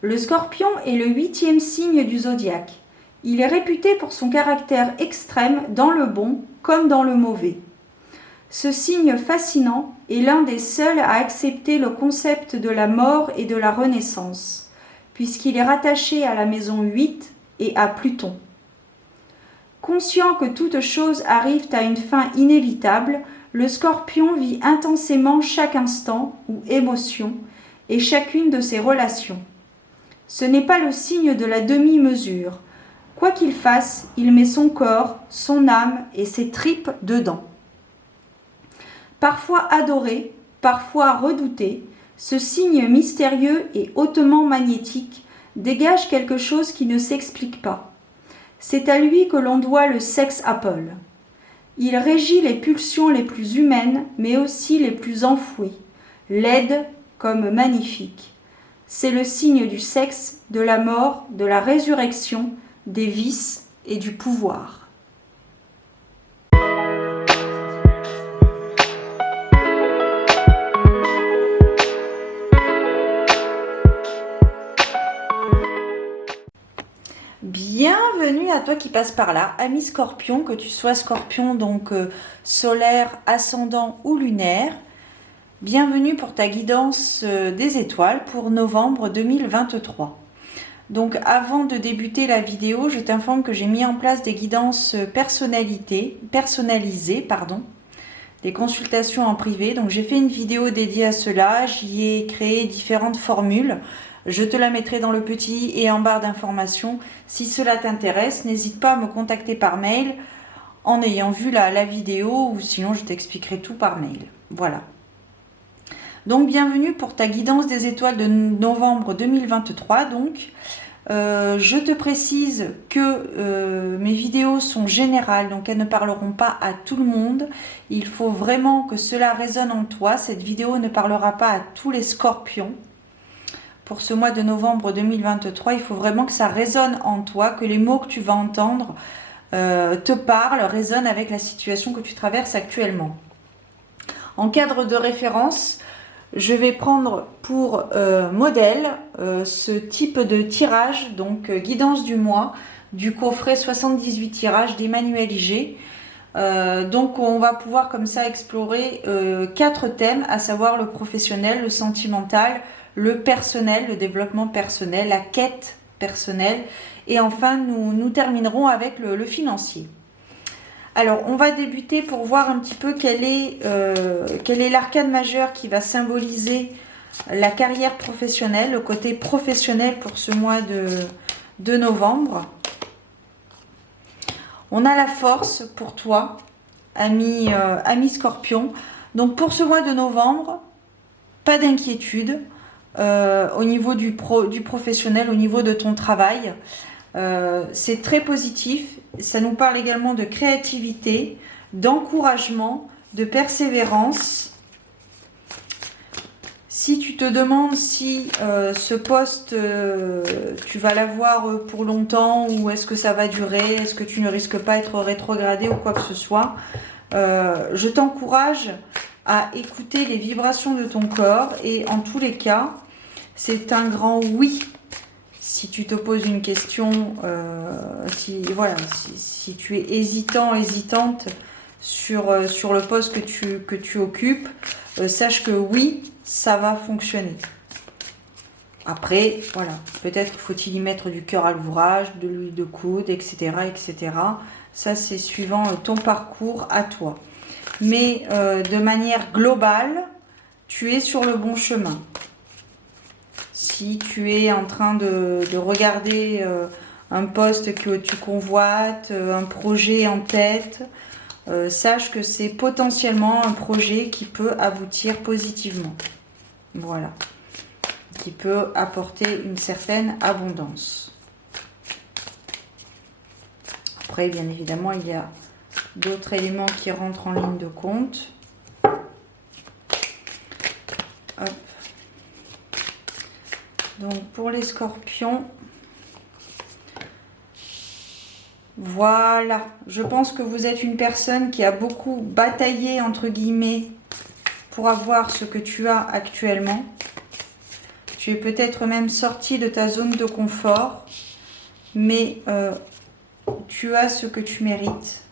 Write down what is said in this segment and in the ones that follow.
Le Scorpion est le 8e signe du zodiaque. Il est réputé pour son caractère extrême dans le bon comme dans le mauvais. Ce signe fascinant est l'un des seuls à accepter le concept de la mort et de la renaissance, puisqu'il est rattaché à la maison 8 et à Pluton. Conscient que toutes choses arrivent à une fin inévitable, le Scorpion vit intensément chaque instant ou émotion et chacune de ses relations. Ce n'est pas le signe de la demi-mesure. Quoi qu'il fasse, il met son corps, son âme et ses tripes dedans. Parfois adoré, parfois redouté, ce signe mystérieux et hautement magnétique dégage quelque chose qui ne s'explique pas. C'est à lui que l'on doit le sex apple. Il régit les pulsions les plus humaines, mais aussi les plus enfouies, laides comme magnifiques. C'est le signe du sexe, de la mort, de la résurrection, des vices et du pouvoir. Bienvenue à toi qui passe par là, ami Scorpion, que tu sois Scorpion donc solaire, ascendant ou lunaire. Bienvenue pour ta guidance des étoiles pour novembre 2023. Donc avant de débuter la vidéo, je t'informe que j'ai mis en place des guidances personnalisées, des consultations en privé. Donc j'ai fait une vidéo dédiée à cela, j'y ai créé différentes formules. Je te la mettrai dans le petit et en barre d'informations. Si cela t'intéresse, n'hésite pas à me contacter par mail en ayant vu la vidéo ou sinon je t'expliquerai tout par mail. Voilà. Donc bienvenue pour ta guidance des étoiles de novembre 2023. Donc je te précise que mes vidéos sont générales, donc elles ne parleront pas à tout le monde. Il faut vraiment que cela résonne en toi. Cette vidéo ne parlera pas à tous les scorpions. Pour ce mois de novembre 2023, il faut vraiment que ça résonne en toi, que les mots que tu vas entendre te parlent, résonnent avec la situation que tu traverses actuellement. En cadre de référence, je vais prendre pour modèle ce type de tirage, donc guidance du mois, du coffret 78 tirages d'Emmanuel Iger. Donc on va pouvoir comme ça explorer 4 thèmes, à savoir le professionnel, le sentimental, le personnel, le développement personnel, la quête personnelle et enfin nous terminerons avec le financier. Alors, on va débuter pour voir un petit peu quel est l'arcane majeur qui va symboliser la carrière professionnelle, le côté professionnel pour ce mois de novembre. On a la force pour toi, ami Scorpion. Donc, pour ce mois de novembre, pas d'inquiétude au niveau du professionnel, au niveau de ton travail. C'est très positif. Ça nous parle également de créativité, d'encouragement, de persévérance. Si tu te demandes si ce poste, tu vas l'avoir pour longtemps ou est-ce que ça va durer, est-ce que tu ne risques pas d'être rétrogradé ou quoi que ce soit, je t'encourage à écouter les vibrations de ton corps et en tous les cas, c'est un grand oui. Si tu te poses une question, si tu es hésitant, hésitante sur le poste que tu occupes, sache que oui, ça va fonctionner. Après, voilà, peut-être faut-il y mettre du cœur à l'ouvrage, de l'huile de coude, etc., etc. Ça, c'est suivant ton parcours à toi. Mais de manière globale, tu es sur le bon chemin. Si tu es en train de regarder un poste que tu convoites, un projet en tête, sache que c'est potentiellement un projet qui peut aboutir positivement. Voilà. Qui peut apporter une certaine abondance. Après, bien évidemment, il y a d'autres éléments qui rentrent en ligne de compte. Hop. Donc pour les scorpions, voilà, je pense que vous êtes une personne qui a beaucoup bataillé entre guillemets pour avoir ce que tu as actuellement. Tu Tu es peut-être même sorti de ta zone de confort, mais tu as ce que tu mérites.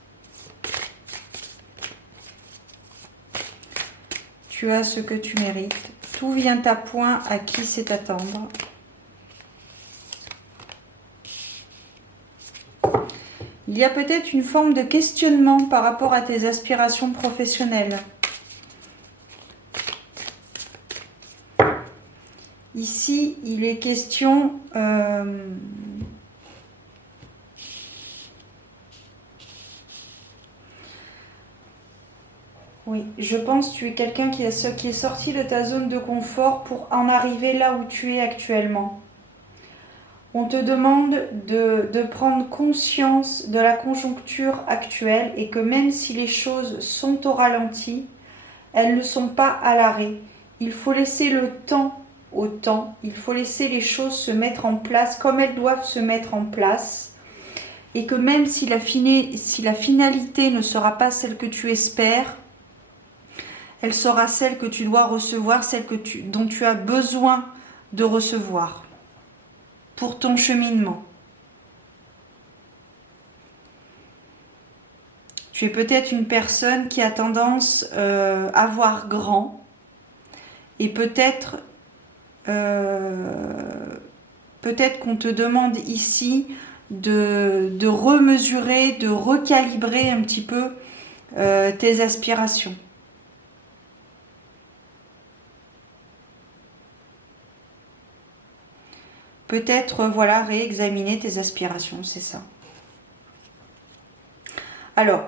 Tu as ce que tu mérites. Tout vient à point à qui sait attendre. Il y a peut-être une forme de questionnement par rapport à tes aspirations professionnelles. Ici, il est question... oui, je pense que tu es quelqu'un qui est sorti de ta zone de confort pour en arriver là où tu es actuellement. On te demande de prendre conscience de la conjoncture actuelle et que même si les choses sont au ralenti, elles ne sont pas à l'arrêt. Il faut laisser le temps au temps, il faut laisser les choses se mettre en place comme elles doivent se mettre en place. Et que même si la finalité ne sera pas celle que tu espères, elle sera celle que tu dois recevoir, celle dont tu as besoin de recevoir pour ton cheminement. Tu es peut-être une personne qui a tendance à voir grand et peut-être qu'on te demande ici de remesurer, de recalibrer un petit peu tes aspirations. Peut-être, voilà, réexaminer tes aspirations, c'est ça. Alors,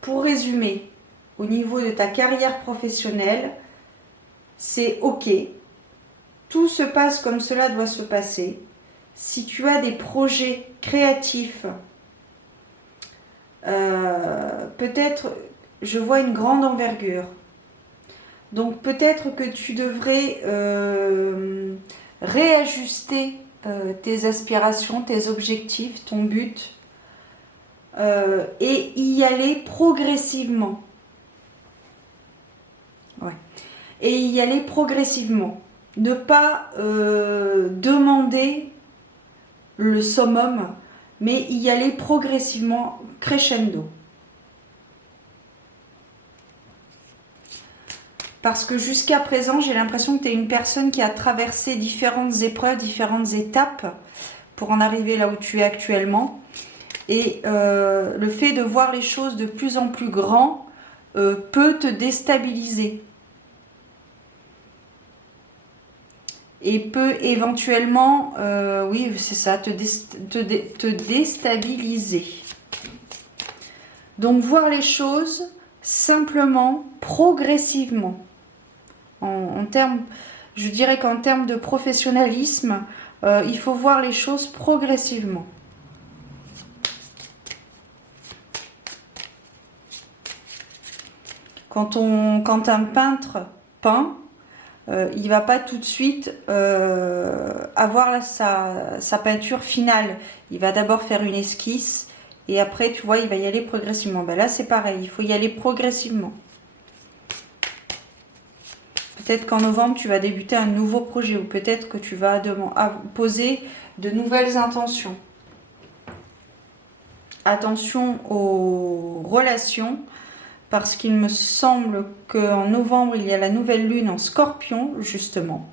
pour résumer, au niveau de ta carrière professionnelle, c'est OK. Tout se passe comme cela doit se passer. Si tu as des projets créatifs, peut-être, je vois une grande envergure. Donc peut-être que tu devrais réajuster tes aspirations, tes objectifs, ton but, et y aller progressivement. Ouais. Et y aller progressivement. Ne pas demander le summum, mais y aller progressivement, crescendo. Parce que jusqu'à présent, j'ai l'impression que tu es une personne qui a traversé différentes épreuves, différentes étapes pour en arriver là où tu es actuellement. Et le fait de voir les choses de plus en plus grand peut te déstabiliser. Et peut éventuellement, oui, c'est ça, te déstabiliser. Donc, voir les choses simplement, progressivement. En termes, je dirais qu'en termes de professionnalisme, il faut voir les choses progressivement. Quand un peintre peint, il ne va pas tout de suite avoir sa peinture finale. Il va d'abord faire une esquisse et après, tu vois, il va y aller progressivement. Ben là, c'est pareil, il faut y aller progressivement. Peut-être qu'en novembre, tu vas débuter un nouveau projet ou peut-être que tu vas poser de nouvelles intentions. Attention aux relations, parce qu'il me semble qu'en novembre, il y a la nouvelle lune en Scorpion, justement.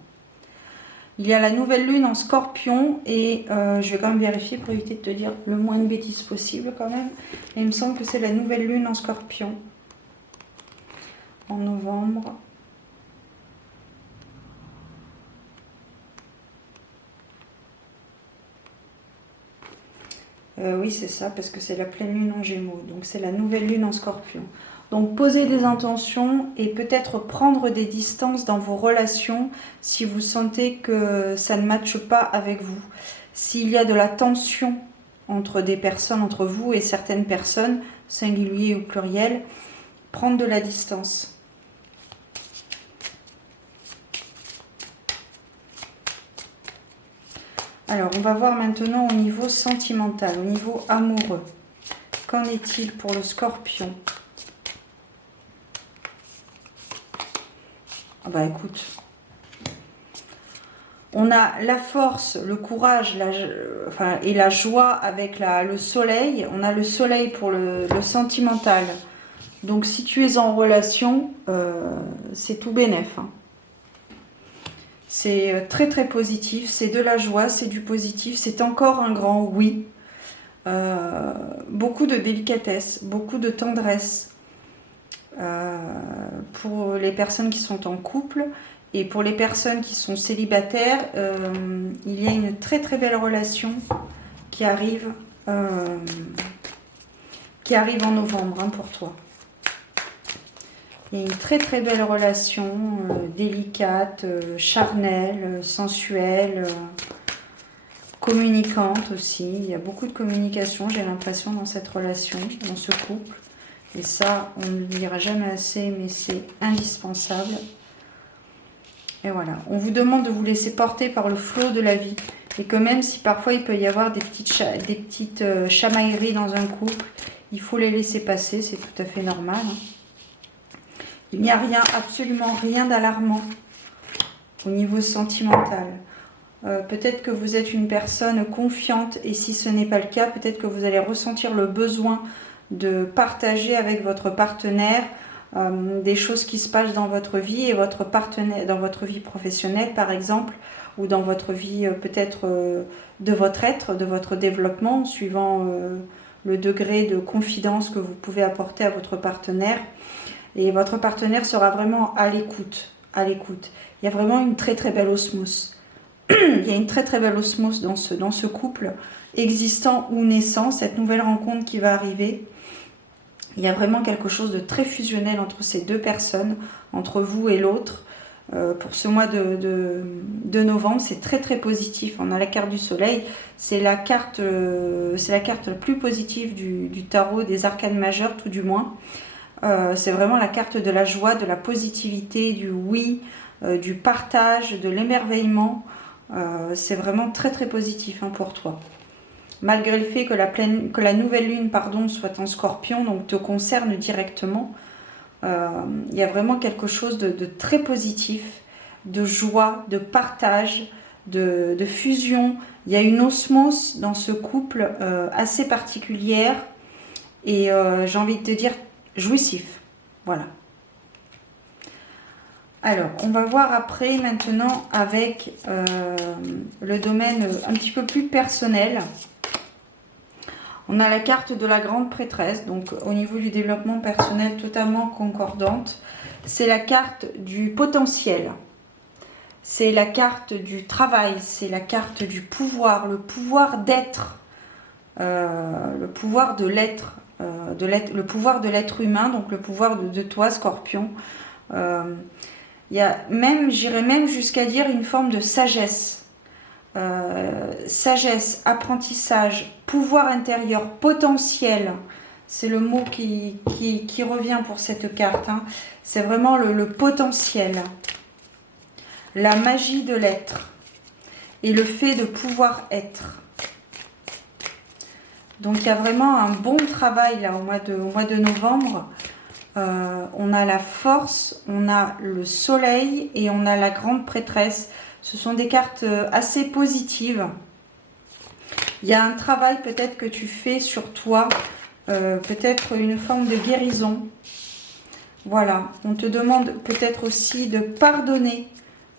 Il y a la nouvelle lune en Scorpion et je vais quand même vérifier pour éviter de te dire le moins de bêtises possible quand même. Et il me semble que c'est la nouvelle lune en Scorpion en novembre. Oui, c'est ça, parce que c'est la pleine lune en Gémeaux. Donc, c'est la nouvelle lune en Scorpion. Donc, posez des intentions et peut-être prendre des distances dans vos relations si vous sentez que ça ne matche pas avec vous. S'il y a de la tension entre des personnes, entre vous et certaines personnes, singulier ou pluriel, prendre de la distance. Alors, on va voir maintenant au niveau sentimental, au niveau amoureux. Qu'en est-il pour le Scorpion? Ah bah écoute, On a la force, le courage et la joie avec le soleil. On a le soleil pour le sentimental. Donc si tu es en relation, c'est tout bénef. Hein. C'est très très positif, c'est de la joie, c'est du positif, c'est encore un grand oui. Beaucoup de délicatesse, beaucoup de tendresse pour les personnes qui sont en couple. Et pour les personnes qui sont célibataires, il y a une très très belle relation qui arrive en novembre hein, pour toi. Il y a une très très belle relation, délicate, charnelle, sensuelle, communicante aussi. Il y a beaucoup de communication, j'ai l'impression, dans cette relation, dans ce couple. Et ça, on ne le dira jamais assez, mais c'est indispensable. Et voilà, on vous demande de vous laisser porter par le flot de la vie. Et que même si parfois il peut y avoir des petites chamailleries dans un couple, il faut les laisser passer, c'est tout à fait normal. Hein. Il n'y a rien, absolument rien d'alarmant au niveau sentimental. Peut-être que vous êtes une personne confiante et si ce n'est pas le cas, peut-être que vous allez ressentir le besoin de partager avec votre partenaire des choses qui se passent dans votre vie et votre partenaire, dans votre vie professionnelle par exemple, ou dans votre vie peut-être de votre être, de votre développement, suivant le degré de confidence que vous pouvez apporter à votre partenaire. Et votre partenaire sera vraiment à l'écoute. À l'écoute. Il y a vraiment une très très belle osmose. Il y a une très très belle osmose dans ce couple, existant ou naissant, cette nouvelle rencontre qui va arriver. Il y a vraiment quelque chose de très fusionnel entre ces deux personnes, entre vous et l'autre. Pour ce mois de novembre, c'est très très positif. On a la carte du soleil, c'est la carte la plus positive du tarot des arcanes majeures, tout du moins. C'est vraiment la carte de la joie, de la positivité, du oui, du partage, de l'émerveillement. C'est vraiment très très positif hein, pour toi. Malgré le fait que la nouvelle lune soit en scorpion, donc te concerne directement, il y a vraiment quelque chose de très positif, de joie, de partage, de fusion. Il y a une osmose dans ce couple assez particulière et j'ai envie de te dire jouissif. Voilà. Alors, on va voir après maintenant avec le domaine un petit peu plus personnel. On a la carte de la grande prêtresse, donc au niveau du développement personnel totalement concordante. C'est la carte du potentiel. C'est la carte du travail, c'est la carte du pouvoir, le pouvoir d'être, le pouvoir de l'être. Le pouvoir de l'être humain, donc le pouvoir de toi, Scorpion. Il y a même, j'irais même jusqu'à dire une forme de sagesse. Sagesse, apprentissage, pouvoir intérieur, potentiel. C'est le mot qui revient pour cette carte. Hein. C'est vraiment le potentiel. La magie de l'être. Et le fait de pouvoir être. Donc il y a vraiment un bon travail là au mois de novembre. On a la force, on a le soleil et on a la grande prêtresse. Ce sont des cartes assez positives. Il y a un travail peut-être que tu fais sur toi, peut-être une forme de guérison. Voilà, on te demande peut-être aussi de pardonner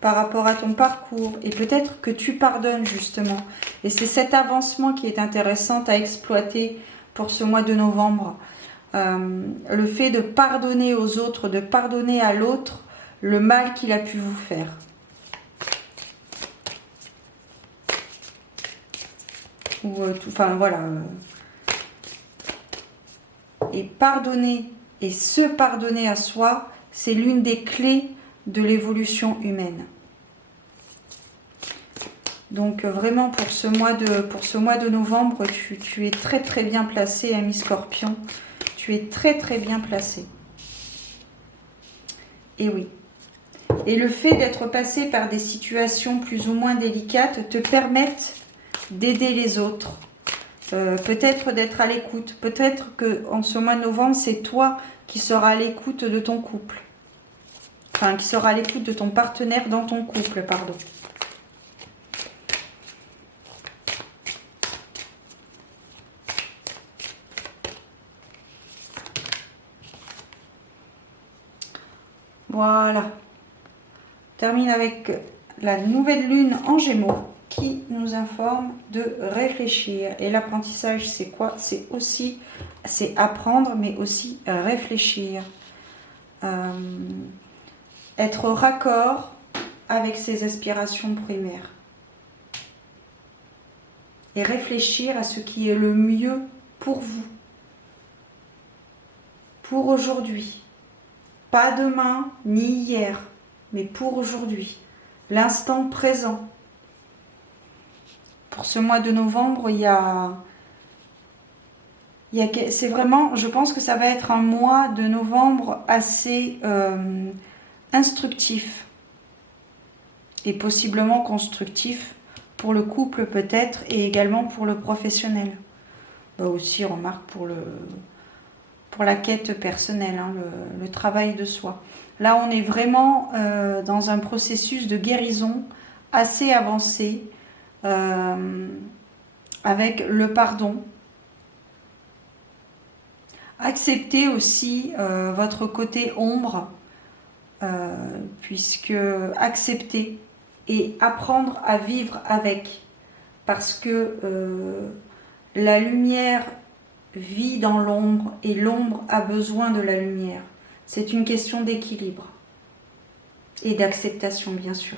par rapport à ton parcours et peut-être que tu pardonnes justement. Et c'est cet avancement qui est intéressant à exploiter pour ce mois de novembre. Le fait de pardonner aux autres, de pardonner à l'autre le mal qu'il a pu vous faire. Enfin voilà. Et pardonner et se pardonner à soi, c'est l'une des clés de l'évolution humaine. Donc vraiment pour ce mois de novembre, tu es très très bien placé, ami Scorpion. Tu es très très bien placé. Et oui. Et le fait d'être passé par des situations plus ou moins délicates te permettent d'aider les autres. Peut-être d'être à l'écoute. Peut-être qu'en ce mois de novembre, c'est toi qui seras à l'écoute de ton couple. Enfin, qui sera à l'écoute de ton partenaire dans ton couple, pardon. Voilà. On termine avec la nouvelle lune en Gémeaux qui nous informe de réfléchir. Et l'apprentissage, c'est quoi? C'est aussi, c'est apprendre, mais aussi réfléchir. Être raccord avec ses aspirations primaires. Et réfléchir à ce qui est le mieux pour vous. Pour aujourd'hui. Pas demain, ni hier, mais pour aujourd'hui. L'instant présent. Pour ce mois de novembre, c'est vraiment, je pense que ça va être un mois de novembre assez instructif et possiblement constructif pour le couple peut-être et également pour le professionnel. Aussi, remarque pour la quête personnelle, hein, le travail de soi. Là, on est vraiment dans un processus de guérison assez avancé avec le pardon. Acceptez aussi votre côté ombre, puisque accepter et apprendre à vivre avec, parce que la lumière vit dans l'ombre et l'ombre a besoin de la lumière. C'est une question d'équilibre et d'acceptation, bien sûr.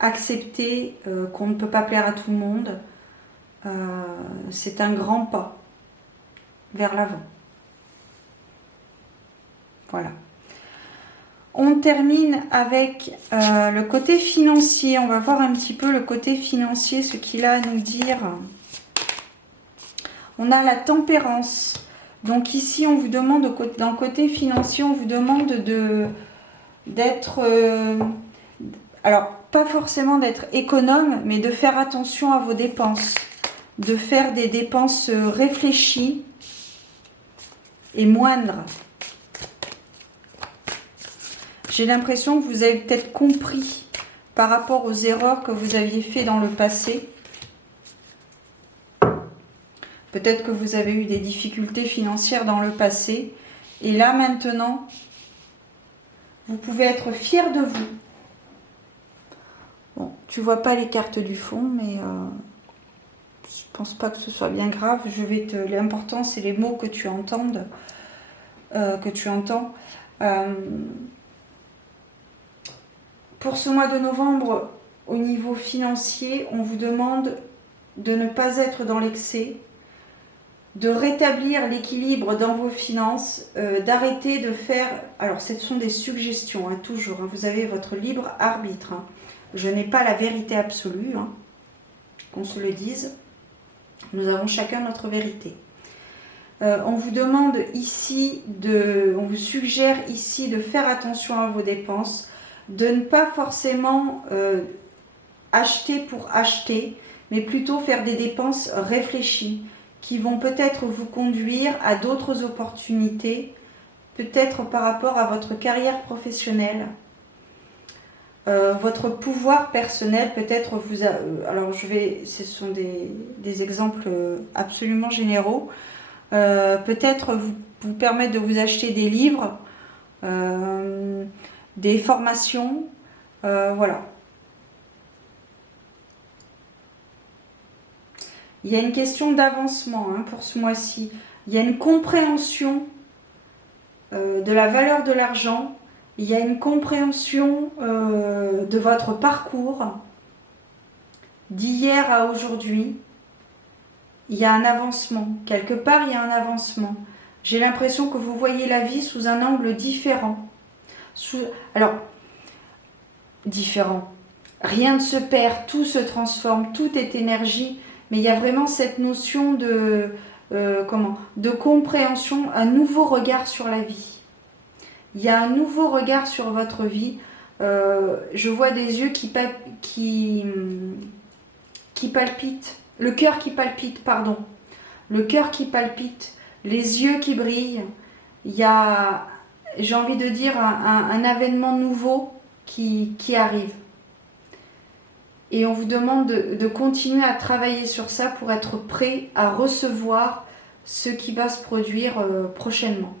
Accepter qu'on ne peut pas plaire à tout le monde, c'est un grand pas vers l'avant. Voilà. On termine avec le côté financier. On va voir un petit peu le côté financier, ce qu'il a à nous dire. On a la tempérance. Donc ici, on vous demande, dans le côté financier, on vous demande d'être... alors, pas forcément d'être économe, mais de faire attention à vos dépenses. De faire des dépenses réfléchies et moindres. J'ai l'impression que vous avez peut-être compris par rapport aux erreurs que vous aviez faites dans le passé. Peut-être que vous avez eu des difficultés financières dans le passé. Et là, maintenant, vous pouvez être fier de vous. Bon, tu vois pas les cartes du fond, mais je pense pas que ce soit bien grave. L'important, c'est les mots que tu entendes, Pour ce mois de novembre, au niveau financier, on vous demande de ne pas être dans l'excès, de rétablir l'équilibre dans vos finances, d'arrêter de faire... Alors, ce sont des suggestions, hein, toujours. Hein, vous avez votre libre arbitre. Hein. Je n'ai pas la vérité absolue, hein, qu'on se le dise. Nous avons chacun notre vérité. On vous demande ici, on vous suggère ici de faire attention à vos dépenses, de ne pas forcément acheter pour acheter, mais plutôt faire des dépenses réfléchies qui vont peut-être vous conduire à d'autres opportunités, peut-être par rapport à votre carrière professionnelle, votre pouvoir personnel, peut-être vous... alors ce sont des exemples absolument généraux, peut-être vous permettre de vous acheter des livres, des formations, voilà. Il y a une question d'avancement hein, pour ce mois-ci. Il y a une compréhension de la valeur de l'argent. Il y a une compréhension de votre parcours d'hier à aujourd'hui. Il y a un avancement. Quelque part, il y a un avancement. J'ai l'impression que vous voyez la vie sous un angle différent. Alors, différent. Rien ne se perd, tout se transforme, tout est énergie. Mais il y a vraiment cette notion de compréhension, un nouveau regard sur la vie. Il y a un nouveau regard sur votre vie. Je vois des yeux qui palpitent. Le cœur qui palpite, pardon. Le cœur qui palpite. Les yeux qui brillent. Il y a, j'ai envie de dire, un avènement nouveau qui arrive. Et on vous demande de continuer à travailler sur ça pour être prêt à recevoir ce qui va se produire prochainement.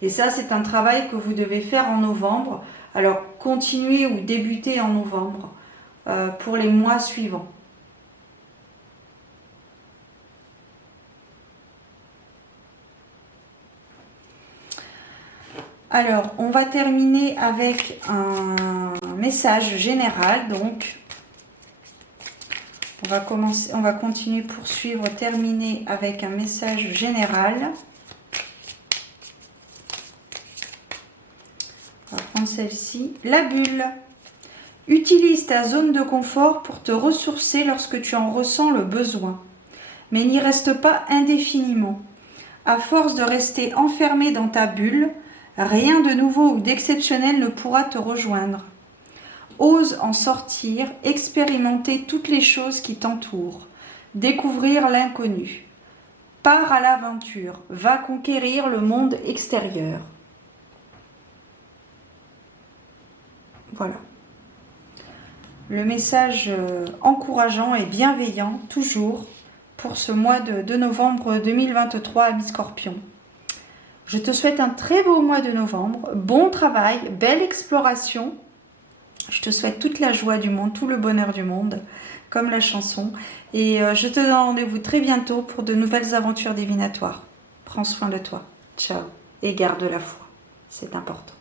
Et ça, c'est un travail que vous devez faire en novembre. Alors, continuez ou débutez en novembre pour les mois suivants. Alors, on va terminer avec un message général. Donc, on va continuer, poursuivre, terminer avec un message général. On va prendre celle-ci. La bulle. Utilise ta zone de confort pour te ressourcer lorsque tu en ressens le besoin. Mais n'y reste pas indéfiniment. À force de rester enfermé dans ta bulle, rien de nouveau ou d'exceptionnel ne pourra te rejoindre. Ose en sortir, expérimenter toutes les choses qui t'entourent, découvrir l'inconnu. Pars à l'aventure, va conquérir le monde extérieur. Voilà. Le message encourageant et bienveillant, toujours, pour ce mois de novembre 2023 à Mi-Scorpion. Je te souhaite un très beau mois de novembre, bon travail, belle exploration. Je te souhaite toute la joie du monde, tout le bonheur du monde, comme la chanson. Et je te donne rendez-vous très bientôt pour de nouvelles aventures divinatoires. Prends soin de toi. Ciao. Et garde la foi. C'est important.